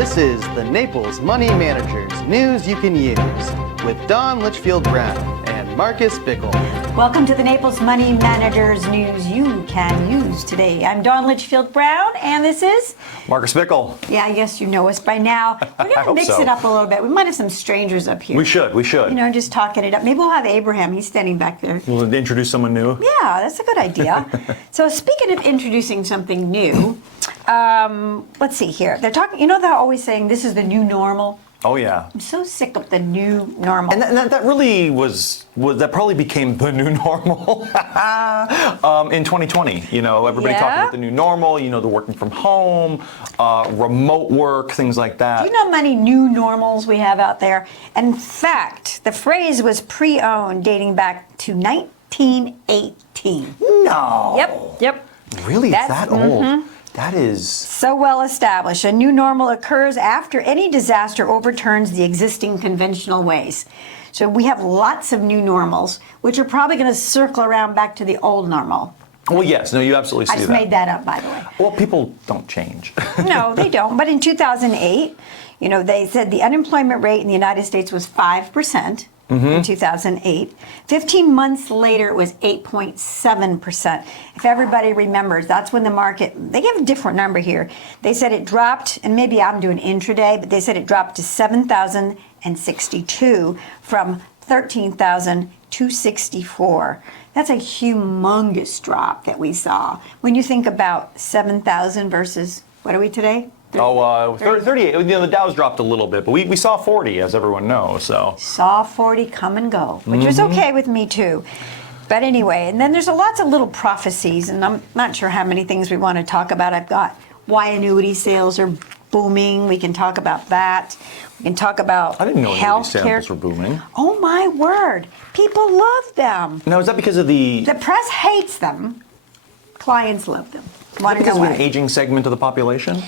This is the Naples Money Managers News You Can Use with Don Litchfield Brown and Marcus Bickle. Welcome to the Naples Money Managers News You Can Use today. I'm Don Litchfield Brown, and this is Marcus Bickle. Yeah, I guess you know us by now. We're going to mix it up a little bit. We might have some strangers up here. We should. You know, just talking it up. Maybe we'll have Abraham. He's standing back there. We'll introduce someone new. Yeah, that's a good idea. So speaking of introducing something new, let's see here. They're talking, you know, they're always saying this is the new normal. Oh, yeah. I'm so sick of the new normal. And that really was that probably became the new normal in 2020. You know, everybody talking about the new normal, you know, the working from home, remote work, things like that. Do you know how many new normals we have out there? In fact, the phrase was pre-owned dating back to 1918. No. Yep. Really? It's that old? That is so well established. A new normal occurs after any disaster overturns the existing conventional ways. So we have lots of new normals, which are probably going to circle around back to the old normal. Well, yes. No, you absolutely see that. I just made that up, by the way. Well, people don't change. No, they don't. But in 2008, you know, they said the unemployment rate in the United States was 5%. In 2008. 15 months later, it was 8.7%. If everybody remembers, that's when the market, they give a different number here. They said it dropped, and maybe I'm doing intraday, but they said it dropped to 7,062 from 13,264. That's a humongous drop that we saw. When you think about 7,000 versus, what are we today? 38. You know, the Dow's dropped a little bit, but we saw 40, as everyone knows. So saw 40 come and go, which was okay with me too. But anyway, and then there's lots of little prophecies, and I'm not sure how many things we want to talk about. I've got why annuity sales are booming. We can talk about that. We can talk about I didn't know annuity sales were booming. Oh my word! People love them. Now, is that because of the press hates them? Clients love them. Because of an aging segment of the population?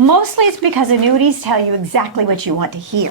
Mostly it's because annuities tell you exactly what you want to hear.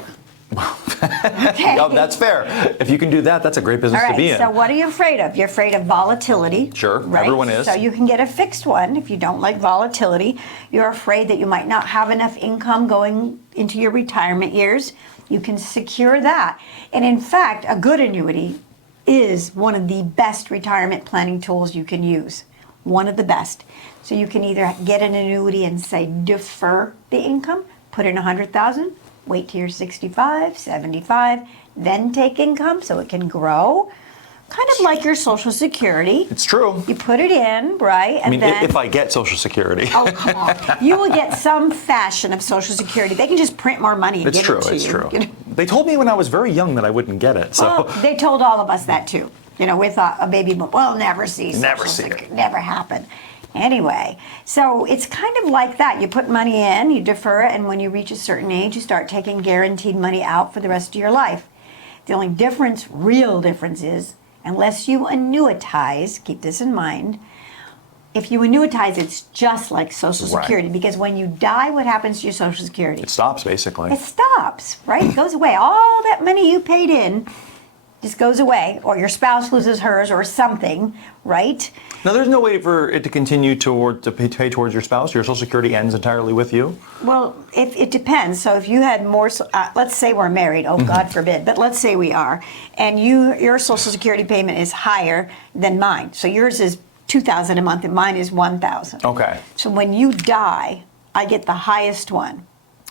Okay. Oh, that's fair. If you can do that, that's a great business to be in. So what are you afraid of? You're afraid of volatility. Sure, right? Everyone is. So you can get a fixed one if you don't like volatility. You're afraid that you might not have enough income going into your retirement years. You can secure that. And in fact, a good annuity is one of the best retirement planning tools you can use. One of the best. So you can either get an annuity and say defer the income, put in $100,000, wait till you're 65, 75, then take income so it can grow. Kind of like your Social Security. It's true. You put it in, right? And I mean, then, if I get Social Security. Oh, come on. You will get some fashion of Social Security. They can just print more money and give it to you. It's true. You know? They told me when I was very young that I wouldn't get it. So Well, they told all of us that too. You know, we thought a baby boom, well, never see Never Social see Security. it. Never happen. Anyway, so it's kind of like that. You put money in, you defer it, and when you reach a certain age, you start taking guaranteed money out for the rest of your life. The only difference, real difference is, unless you annuitize, keep this in mind, if you annuitize, it's just like Social Security, because when you die, what happens to your Social Security? It stops, basically. It stops, right? It goes away. All that money you paid in just goes away, or your spouse loses hers or something, right? Now, there's no way for it to continue to pay towards your spouse. Your Social Security ends entirely with you. Well, it depends. So if you had more, let's say we're married, God forbid, but let's say we are, and your Social Security payment is higher than mine. So yours is $2,000 a month and mine is $1,000. Okay. So when you die, I get the highest one.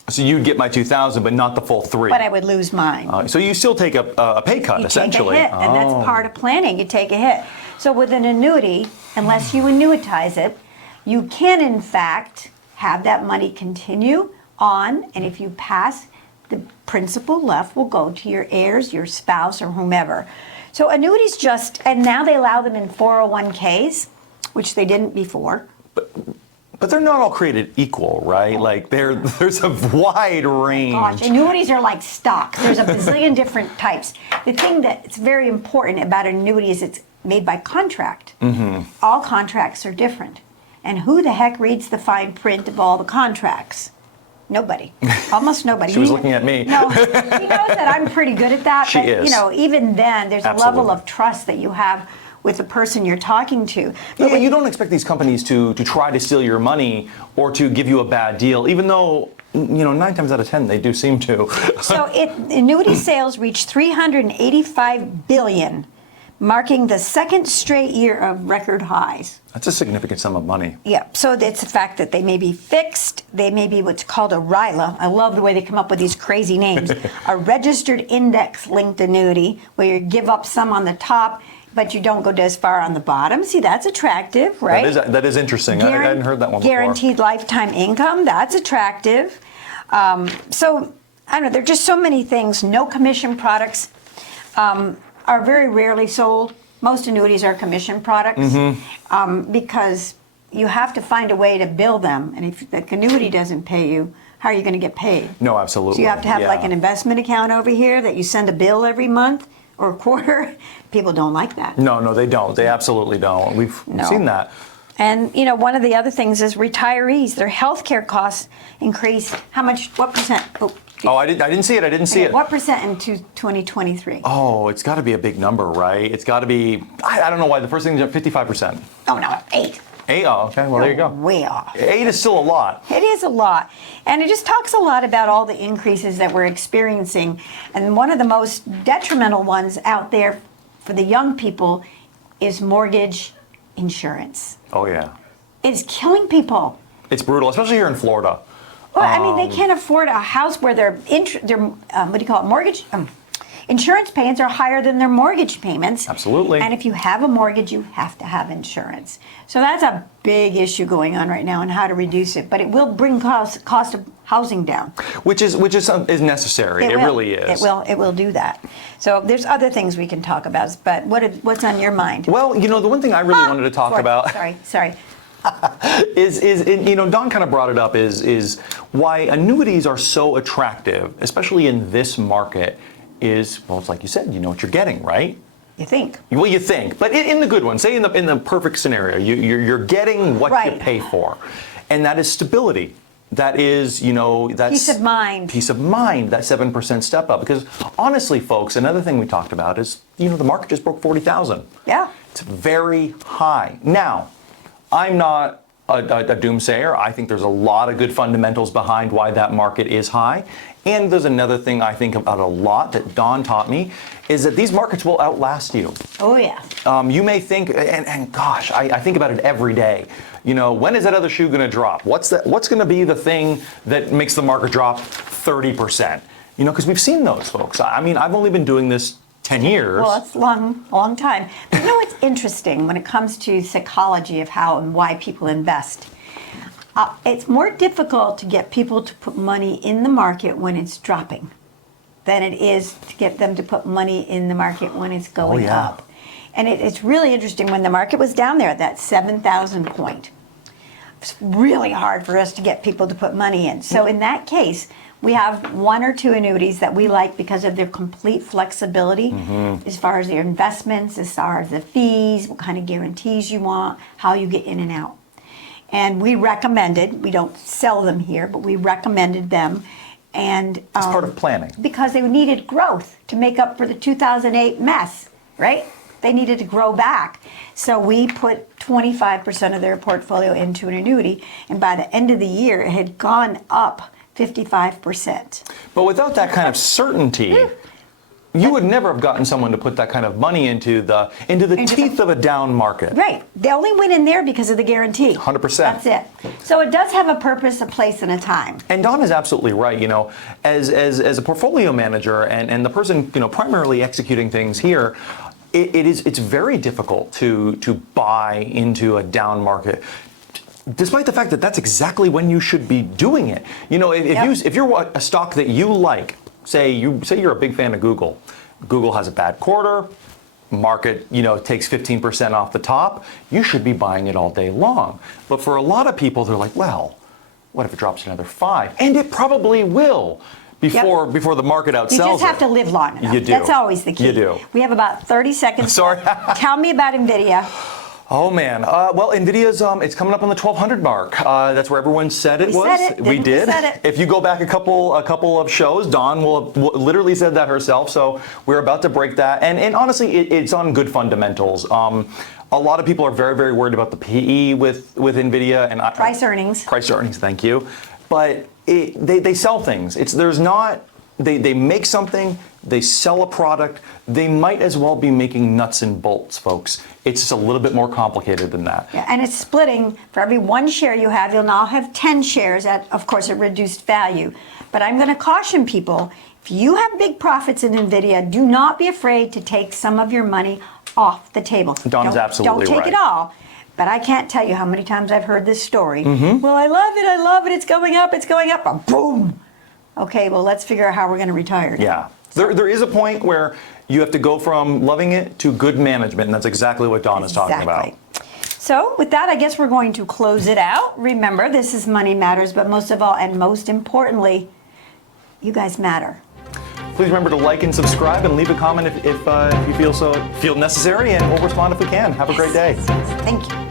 So you'd get my $2,000, but not the full $3,000. But I would lose mine. So you still take a pay cut, essentially. You take a hit, and that's part of planning. You take a hit. So with an annuity, unless you annuitize it, you can, in fact, have that money continue on, and if you pass, the principal left will go to your heirs, your spouse, or whomever. So annuities and now they allow them in 401ks, which they didn't before. But they're not all created equal, right? Like there's a wide range. Gosh, annuities are like stocks. There's a bazillion different types. The thing that's very important about an annuity is it's made by contract. All contracts are different. And who the heck reads the fine print of all the contracts? Nobody. Almost nobody. She was looking at me. No, he knows that I'm pretty good at that. She but, is. You know, even then, there's Absolutely. a level of trust that you have with the person you're talking to. Yeah, but you don't expect these companies to try to steal your money or to give you a bad deal, even though 9 times out of 10 they do seem to. So annuity sales reached $385 billion, marking the second straight year of record highs. That's a significant sum of money. Yeah, so it's the fact that they may be fixed, they may be what's called a RILA. I love the way they come up with these crazy names. A registered index-linked annuity, where you give up some on the top, but you don't go as far on the bottom. See, that's attractive, right? That is interesting. I hadn't heard that one before. Guaranteed lifetime income, that's attractive. So, I don't know, there are just so many things. No commission products are very rarely sold. Most annuities are commission products because you have to find a way to bill them. And if the annuity doesn't pay you, how are you going to get paid? No, absolutely. So you have to have like an investment account over here that you send a bill every month or quarter. People don't like that. No, they don't. They absolutely don't. We've seen that. And, one of the other things is retirees, their health care costs increased. How much, what percent? I didn't see it. I didn't see it. What percent in 2023? Oh, it's got to be a big number, right? It's got to be, I don't know why. The first thing is 55%. Oh, no, 8. 8? Oh, okay. Well, there you go. Way off. 8 is still a lot. It is a lot. And it just talks a lot about all the increases that we're experiencing. And one of the most detrimental ones out there for the young people is mortgage insurance. Oh, yeah. It's killing people. It's brutal, especially here in Florida. Well, I mean, they can't afford a house where their what do you call it, mortgage? Insurance payments are higher than their mortgage payments. Absolutely. And if you have a mortgage, you have to have insurance. So that's a big issue going on right now and how to reduce it. But it will bring cost of housing down. Which is necessary. It really is. It will do that. So there's other things we can talk about. But what's on your mind? Well, the one thing I really wanted to talk about. Sorry. is Don kind of brought it up is why annuities are so attractive, especially in this market. It's like you said, you know what you're getting, right? You think. Well, you think, but in the good one, say in the perfect scenario, you're getting what you pay for, and that is stability. That is, that's peace of mind. Peace of mind. That 7% step up. Because honestly, folks, another thing we talked about is, the market just broke 40,000. Yeah. It's very high. Now, I'm not a doomsayer. I think there's a lot of good fundamentals behind why that market is high. And there's another thing I think about a lot that Dawn taught me, is that these markets will outlast you. Oh, yeah. You may think, and gosh, I think about it every day. When is that other shoe going to drop? What's going to be the thing that makes the market drop 30%? Because we've seen those, folks. I mean, I've only been doing this 10 years. Well, it's a long time. But it's interesting when it comes to psychology of how and why people invest. It's more difficult to get people to put money in the market when it's dropping than it is to get them to put money in the market when it's going up. And it's really interesting. When the market was down there at that 7,000 point, it's really hard for us to get people to put money in. So in that case, we have one or two annuities that we like because of their complete flexibility as far as their investments, as far as the fees, what kind of guarantees you want, how you get in and out. And we recommended, we don't sell them here, but we recommended them. And it's part of planning. Because they needed growth to make up for the 2008 mess, right? They needed to grow back. So we put 25% of their portfolio into an annuity. And by the end of the year, it had gone up 55%. But without that kind of certainty, you would never have gotten someone to put that kind of money into the teeth of a down market. Right. They only went in there because of the guarantee. 100%. That's it. So it does have a purpose, a place, and a time. And Don is absolutely right. As a portfolio manager and the person primarily executing things here, it's very difficult to buy into a down market. Despite the fact that that's exactly when you should be doing it. If you're a stock that you like, say you're a big fan of Google. Google has a bad quarter, market takes 15% off the top, you should be buying it all day long. But for a lot of people, they're like, well, what if it drops another 5? And it probably will before the market outsells it. You just have to live long enough. You do. That's always the key. You do. We have about 30 seconds. Sorry. Tell me about NVIDIA. Oh man, well, Nvidia's it's coming up on the 1200 mark. That's where everyone said it was. Said it. We did. Said it. If you go back a couple of shows, Dawn will literally said that herself. So we're about to break that, and honestly, it's on good fundamentals. A lot of people are very, very worried about the PE with Nvidia and Price earnings. Price earnings, thank you. but they sell things. They make something, they sell a product, they might as well be making nuts and bolts, folks. It's just a little bit more complicated than that. Yeah, and it's splitting. For every 1 share you have, you'll now have 10 shares at, of course, a reduced value. But I'm going to caution people, if you have big profits in NVIDIA, do not be afraid to take some of your money off the table. Dawn's absolutely Don't take right. it all. But I can't tell you how many times I've heard this story. Well, I love it, it's going up, and boom. Okay, well, let's figure out how we're going to retire. Yeah. There is a point where you have to go from loving it to good management, and that's exactly what Dawn is talking about. So with that, I guess we're going to close it out. Remember, this is Money Matters, but most of all, and most importantly, you guys matter. Please remember to like and subscribe and leave a comment if you feel necessary, and we'll respond if we can. Have a great day. Yes, thank you.